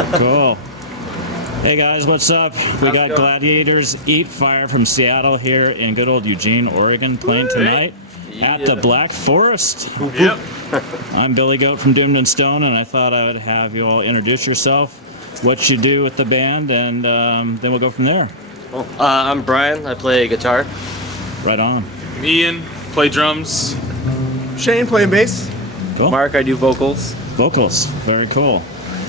Cool. Hey guys, what's up? We got Gladiators Eat Fire from Seattle here in good old Eugene, Oregon, playing tonight at the Black Forest. Yep. I'm Billy Goat from Doomed and Stone, and I thought I would have you all introduce yourself, what you do with the band, and then we'll go from there. Cool. I'm Brian. I play guitar. Right on. Ian, play drums. Shane, playing bass. Cool. Mark, I do vocals. Vocals. Very cool.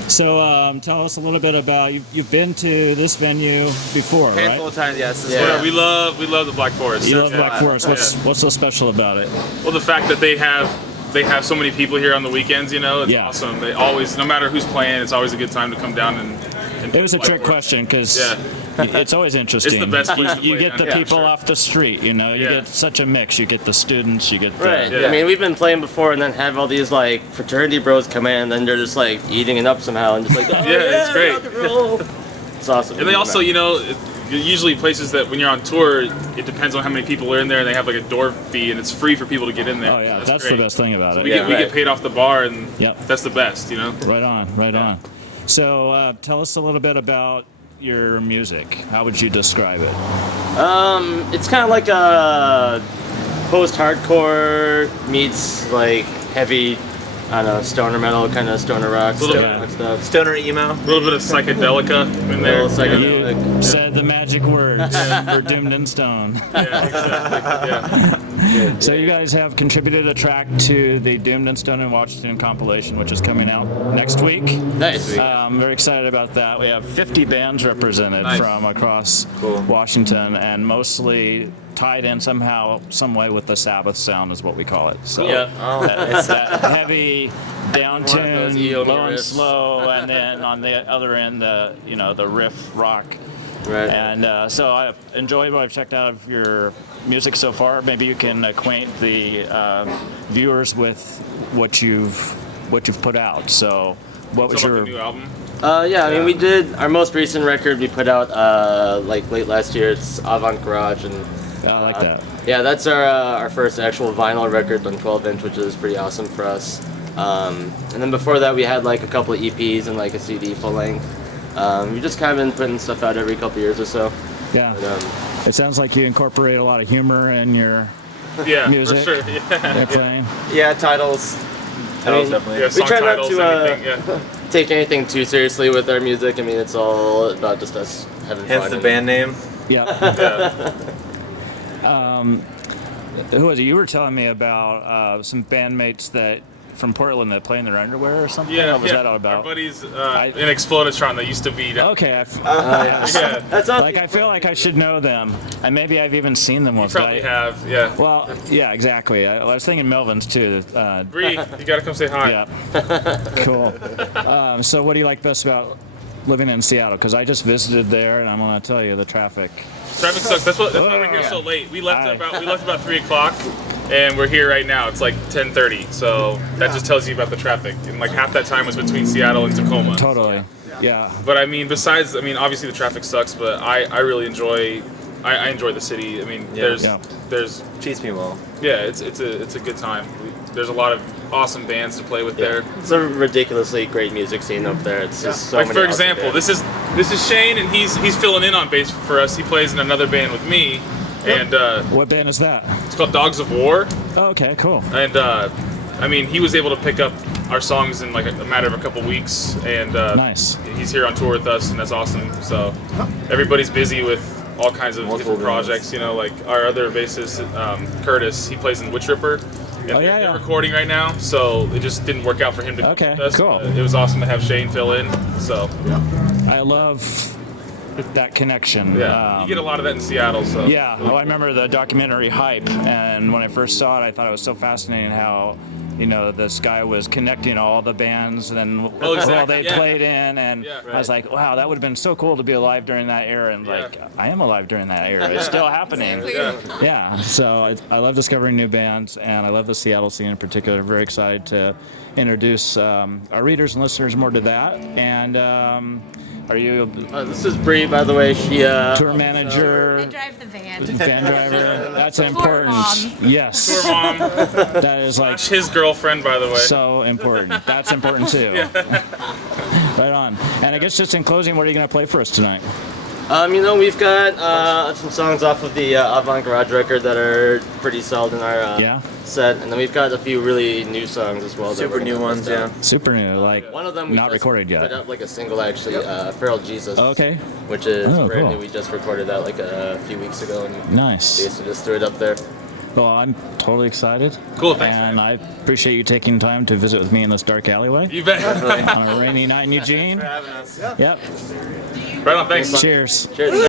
So tell us a little bit about, you've been to this venue before, right? Handful of times, yes. Yeah, we love the Black Forest. You love Black Forest. What's so special about it? Well, the fact that they have so many people here on the weekends, it's awesome. They always, no matter who's playing, it's always a good time to come down and it was a trick question because it's always interesting. It's the best place to You play get the down. people off the street, you get such a mix. You get the students, you get the... Right. Yeah. I mean, we've been playing before and then have all these, like, fraternity bros come in and then they're just, like, eating it up somehow and just like, oh, Yeah, it's great. rock and roll. It's awesome. And they also, usually places that when you're on tour, it depends on how many people are in there, and they have like a door fee, and it's free for people to get in there. Oh yeah, that's great. the best thing about it. We get paid off the bar, and that's the best, Right on. So tell us a little bit about your music. How would you describe it? It's kind of like a post-hardcore meets, like, heavy, I don't know, stoner metal, kind of stoner rock, stuff. Stoner emo. A little bit of psychedelica in there. A little psychedelic. You said the magic words for Doomed and Stone. Yeah, exactly. Yeah. So you guys have contributed a track to the Doomed and Stone in Washington compilation, which is coming out next week. Nice. I'm very excited about that. We have 50 bands represented from across Cool. Washington, and mostly tied in somehow, some way with the Sabbath sound is what we call it. So that heavy down-tune, low and slow, and then on the other end, the riff rock. Right. And so I've enjoyed what I've checked out of your music so far. Maybe you can acquaint the viewers with what you've put out. So what was your new album? I mean, we did our most recent record we put out like late last year. It's Avant Garage, and I like that. Yeah, that's our first actual vinyl record on 12-inch, which is pretty awesome for us. And then before that, we had like a couple of EPs and like a CD full length. We've just kind of been putting stuff out every couple years or so. Yeah. But, it sounds like you incorporate a lot of humor in your music. For sure. You're playing. Yeah, titles. Definitely. Yeah, we song try not titles, to anything, take anything too seriously with our music. I mean, it's all about just us having fun. Hence the band name. Yeah. Who was it? You were telling me about some bandmates that from Portland that play in their underwear or something? Yeah, What was that all about? Our buddies in Exploditron that used to be down. Okay. Yeah. That's awesome. Like, I feel like I should know them, and maybe I've even seen them once. You probably have, yeah. Well, yeah, exactly. I was thinking Melvin's too. Bree, you gotta come say hi. Yeah. Cool. So what do you like best about living in Seattle? Because I just visited there, and I'm gonna tell you the traffic. Traffic sucks. That's why we're here so late. We left about 3 o'clock, and we're here right now. It's like 10:30. So that just tells you about the traffic. And like half that time was between Seattle and Tacoma. Totally. Yeah. But obviously the traffic sucks, but I really enjoy. I enjoy the city. I mean, there's Treats me well. yeah, it's a good time. There's a lot of awesome bands to play with there. It's a ridiculously great music scene up there. It's just so Like many for awesome example, bands. this is Shane, and he's filling in on bass for us. He plays in another band with me, and What band is that? it's called Dogs of War. Oh, okay, cool. And I mean, he was able to pick up our songs in like a matter of a couple weeks, and Nice. he's here on tour with us, and that's awesome. So everybody's busy with all kinds of Multiple different projects. Like our other bassist, Curtis, he plays in Witch Ripper. And they're recording right now, so it just didn't work out for him to come with us. Cool. It was awesome to have Shane fill in. So I love that connection. you get a lot of that in Seattle. So Yeah, well, I remember the documentary Hype, and when I first saw it, I thought it was so fascinating how, this guy was connecting all the bands and all they played in, and I was like, wow, that would have been so cool to be alive during that era, and I am alive during that era. It's still happening. Yeah, so I love discovering new bands, and I love the Seattle scene in particular. Very excited to introduce our readers and listeners more to that. And are you? This is Bree by the way. She tour manager. I drive the van. Van driver. That's important. mom. Yes. Tour mom. That is like His girlfriend, by the way. so important. That's important too. Right on. And I guess just in closing, what are you going to play for us tonight? You know, we've got some songs off of the Avant Garage record that are pretty solid in our set, and then we've got a few really new songs as well. Super new ones, yeah. Super new, like one of them we not just recorded yet. put out like a single actually, Feral Jesus. Okay. Which is brand cool. new. We just recorded that like a few weeks ago, and Nice. basically just threw it up there. Well, I'm totally excited. Cool, thanks. And I appreciate you taking time to visit with me in this dark alleyway You bet. on a rainy night in Eugene. Thanks for having us. Yep. Right on, thanks. Cheers. Cheers.